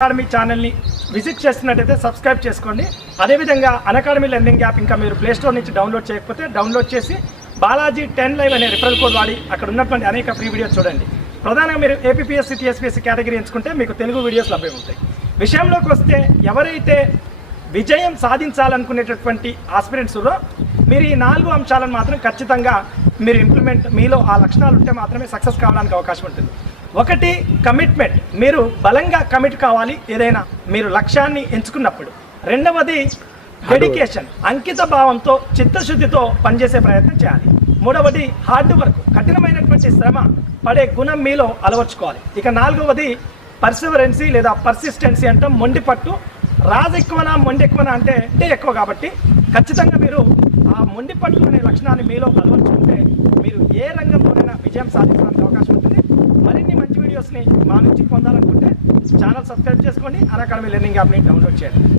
Academy ఛానల్ని visit చేస్తున్నట్టయితే subscribe చేసుకోండి. అదేవిధంగా అకాడమీ లెర్నింగ్ యాప్ ఇంకా మీరు ప్లే స్టోర్ నుంచి డౌన్లోడ్ చేయకపోతే డౌన్లోడ్ చేసి బాలాజీ టెన్ లైవ్ అనే రిఫరల్ కోడ్ వాడి అక్కడ ఉన్నటువంటి అనేక ఫ్రీ వీడియోస్ చూడండి. ప్రధానంగా మీరు ఏపీఎస్సీ టీఎస్పీఎస్సీ కేటగిరీ ఎంచుకుంటే మీకు తెలుగు వీడియోస్ లభ్యమవుతాయి. విషయంలోకి వస్తే ఎవరైతే విజయం సాధించాలనుకునేటటువంటి ఆస్పిరెంట్స్ మీరు ఈ నాలుగు అంశాలను మాత్రం ఖచ్చితంగా మీరు ఇంప్లిమెంట్ మీలో ఆ లక్షణాలు ఉంటే మాత్రమే సక్సెస్ కావడానికి అవకాశం ఉంటుంది. ఒకటి కమిట్మెంట్ మీరు బలంగా కమిట్ కావాలి ఏదైనా. మీరు లక్ష్యాన్ని ఎంచుకున్నప్పుడు. రెండవది డెడికేషన్ అంకిత భావంతో చిత్తశుద్ధితో పనిచేసే ప్రయత్నం చేయాలి. మూడవది హార్డ్ వర్క్ కఠినమైనటువంటి శ్రమ పడే గుణం మీలో అలవర్చుకోవాలి. ఇక నాలుగవది పర్సివరెన్సీ లేదా పర్సిస్టెన్సీ అంటాం మొండి పట్టు. రాజు ఎక్కువనా మొండి ఎక్కువనా అంటే అంటే ఎక్కువ కాబట్టి ఖచ్చితంగా మీరు ఆ మొండి పట్టు అనే లక్షణాన్ని మీలో అలవర్చుకుంటే మీరు ఏ రంగంలోనైనా విజయం సాధించడానికి అవకాశం వీడియోస్ని మా నుంచి పొందాలనుకుంటే ఛానల్ సబ్స్క్రైబ్ చేసుకోండి అన్ అకాడమీ లెర్నింగ్ యాప్ని డౌన్లోడ్ చేయండి.